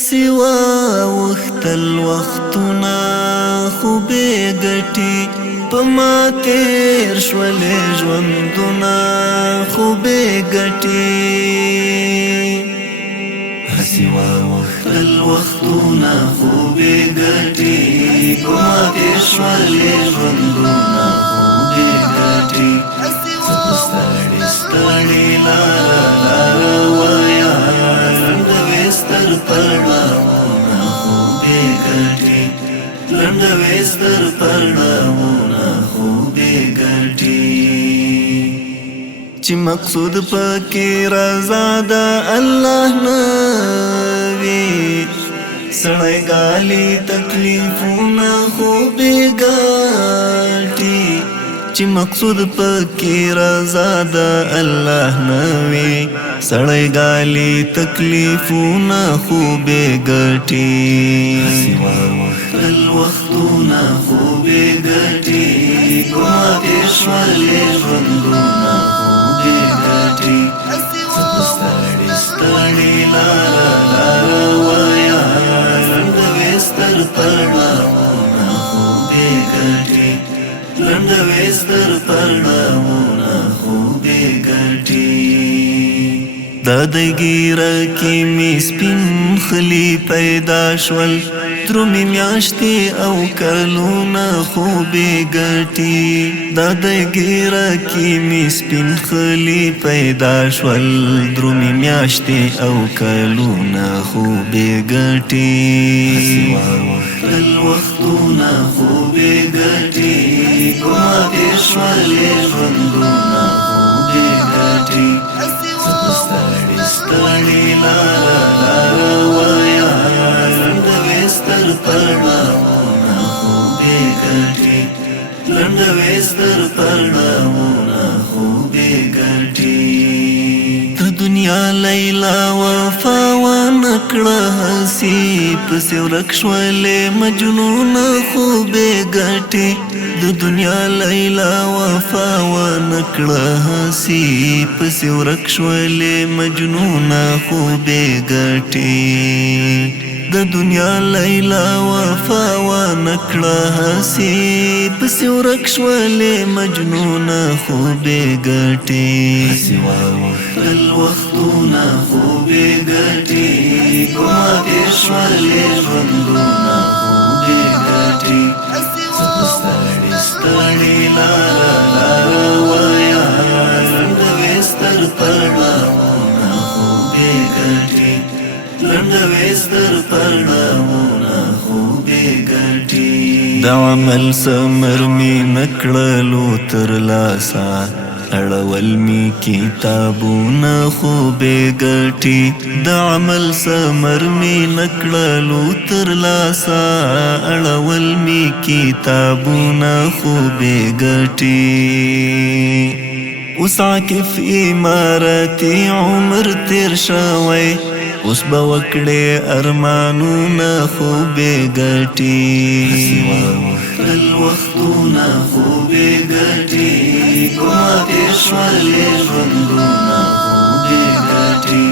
سوا وختل وختونه خوبې ګټي په ما تیر شولې ژوندونه خوبې ګټي سوا وختل وختونه خوبې ګټي په ما تیر شولې ژوندونه خوبې ګټي ستړي ستړي لاره وایا ستر پړاوونه خوبې ګټي لنډوي ستر پړاوونه خوبې ګټي چې مقصود پکې رضا د الله نه وي سړی ګالي تکلیفونه خوبې ګټي چې مقصود پکې رضا د الله نه وي سړی ګالي تکلیفونه خوبې ګټي سوا وختل وختونه خوبې ګټي کومه تیر شولې ژوندونه خوبې ګټي ستړي ستړي لاره وایا لنډوي ستر پړاوونه خوبې ګټي لنډوي ستر پړاوونه خوبې ګټي دا د ګیره کې مې سپین خلی پیدا شول درومې میاشتې او کلونه خوبې ګټي دا د ګیره کې مې سپین خلی پیدا شول درومې میاشتې او کلونه خوبې ګټي سوا وختل وختونه خوبې ګټي کومه تیر شولې ژوندونه خوبې ګټي ستړي ستړي لاره وایا لنډوي ستر پړاوونه خوبې ګټي لنډوي ستر پړاوونه خوبې ګټي د دنیا لیلا وفا ونکړه هسي پسې ورک شولې مجنونه خوبې ګټي د دنیا لیلا وفا ونکړه هسي پسې ورک شولې مجنونه خوبې ګټي د دنیا لیلا وفا ونکړه هسي پسې ورک شولې مجنونه خوبې ګټي سوا وختل وختونه خوبې ګټي کومه تیر شولې ژوندونه خوبې ګټي ستړي ستړي لاره وایا لنډوي ستر پړاوونه خوبې ګټي لنډوي ستر پړاوونه خوبې ګټي د عمل ثمر مې نکړلو تر لاسه اړول می کتابونه خوبې ګټي د عمل ثمر می نکړلو تر لاسه اړول می کتابونه خوبې ګټي اوس عاکف امارتي عمر تیر شوی اوس به وکړې ارمانونه خوبې ګټي سوا وختل وختونه خوبې ګټي کومه تیر شولې ژوندونه خوبې ګټي